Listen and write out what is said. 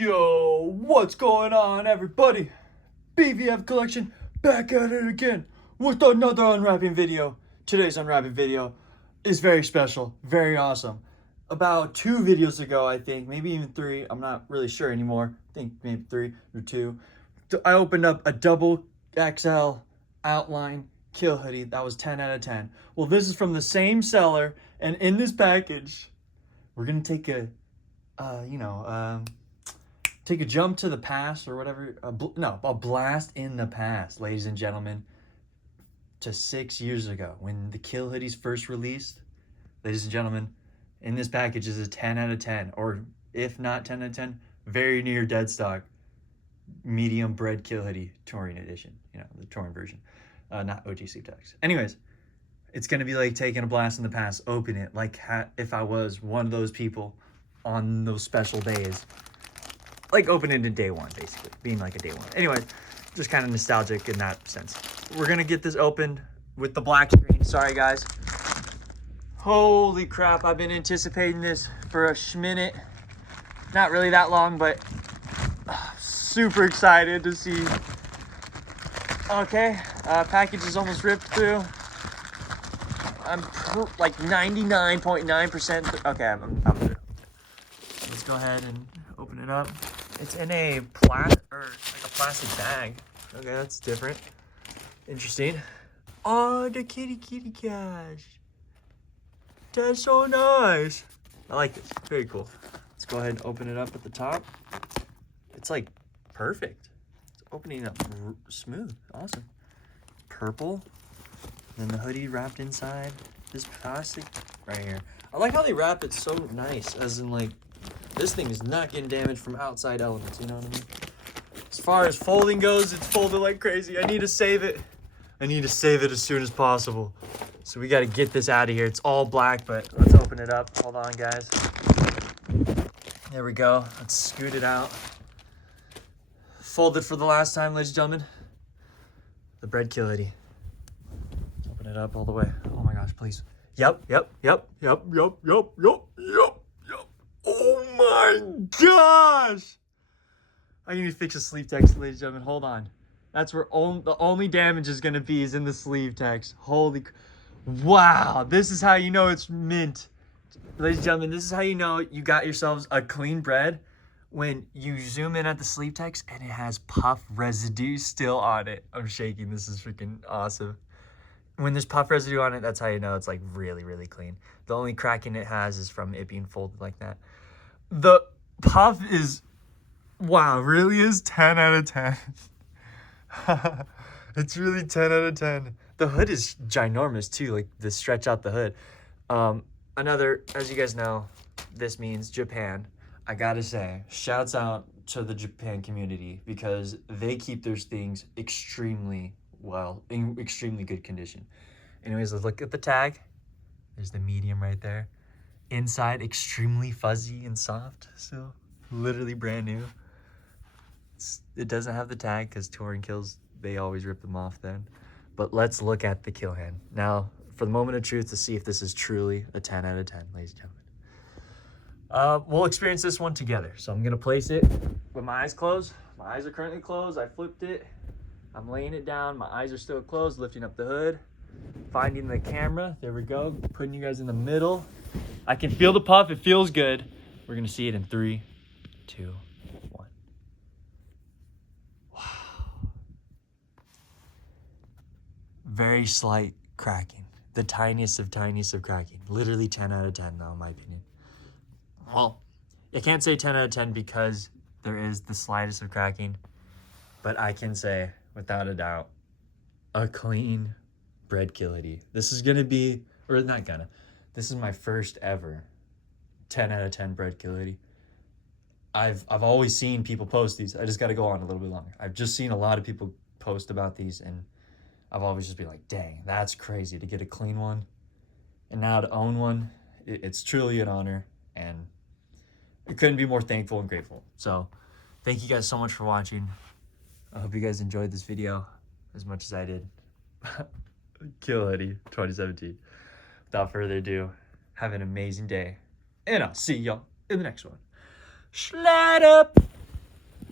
Yo, what's going on, everybody? BVF Collection back at it again with another unwrapping video. Today's unwrapping video is very special, very awesome. About 2 videos ago, I think, maybe even 3, I'm not really sure anymore. I think maybe 3 or 2. I opened up a double XL outline kill hoodie that was 10 out of 10. Well, this is from the same seller, and in this package, we're gonna take a, take a jump to the past or whatever. A blast in the past, ladies and gentlemen, to 6 years ago when the kill hoodies first released. Ladies and gentlemen, in this package is a 10 out of 10, or if not 10 out of 10, very near dead stock medium Bred kill hoodie touring edition. The touring version, not OG sleep text. Anyways, it's gonna be like taking a blast in the past. Open it like if I was one of those people on those special days. Like opening it day one, basically. Being like a day one. Anyways, just kind of nostalgic in that sense. We're going to get this opened with the black screen. Sorry, guys. Holy crap. I've been anticipating this for a minute. Not really that long, but super excited to see. Okay. Package is almost ripped through. I'm like 99.9%. Okay, I'm through. Let's go ahead and open it up. It's in a plastic bag. Okay, that's different. Interesting. Oh, the kitty cash. That's so nice. I like this. Very cool. Let's go ahead and open it up at the top. It's like perfect. It's opening up smooth. Awesome. Purple. Then the hoodie wrapped inside this plastic right here. I like how they wrap it so nice, as in like this thing is not getting damaged from outside elements, you know what I mean? As far as folding goes, it's folded like crazy. I need to save it. I need to save it as soon as possible. So we got to get this out of here. It's all black, but let's open it up. Hold on, guys. There we go. Let's scoot it out. Folded for the last time, ladies and gentlemen. The Bred kill hoodie. Open it up all the way. Oh my gosh, please. Yep. Oh my gosh! I need to fix the sleeve text, ladies and gentlemen. Hold on. That's where the only damage is going to be is in the sleeve text. Holy... Wow! This is how you know it's mint. Ladies and gentlemen, this is how you know you got yourselves a clean Bred, when you zoom in at the sleeve text and it has puff residue still on it. I'm shaking. This is freaking awesome. When there's puff residue on it, that's how you know it's like really, really clean. The only cracking it has is from it being folded like that. The puff is, wow, really is 10 out of 10. It's really 10 out of 10. The hood is ginormous too, like the stretch out the hood. Another, as you guys know, this means Japan. I gotta say, shouts out to the Japan community because they keep their things extremely well, in extremely good condition. Anyways, let's look at the tag. There's the medium right there. Inside, extremely fuzzy and soft still. Literally brand new. It doesn't have the tag because touring kills, they always rip them off then. But let's look at the kill hand. Now, for the moment of truth to see if this is truly a 10 out of 10, ladies and gentlemen. We'll experience this one together. So I'm going to place it with my eyes closed. My eyes are currently closed. I flipped it. I'm laying it down. My eyes are still closed, lifting up the hood. Finding the camera. There we go. Putting you guys in the middle. I can feel the puff. It feels good. We're going to see it in 3, 2, 1. Wow. Very slight cracking. The tiniest of cracking. Literally 10 out of 10 though, in my opinion. Well, I can't say 10 out of 10 because there is the slightest of cracking. But I can say, without a doubt, a clean Bred kill hoodie. This is gonna be, or not gonna, this is my first ever 10 out of 10 Bred kill hoodie. I've always seen people post these. I just gotta go on a little bit longer. I've just seen a lot of people post about these, and I've always just been like, dang, that's crazy to get a clean one. And now to own one, it's truly an honor, and I couldn't be more thankful and grateful. So thank you guys so much for watching. I hope you guys enjoyed this video as much as I did. Kill hoodie 2017. Without further ado, have an amazing day, and I'll see y'all in the next one. Slide up!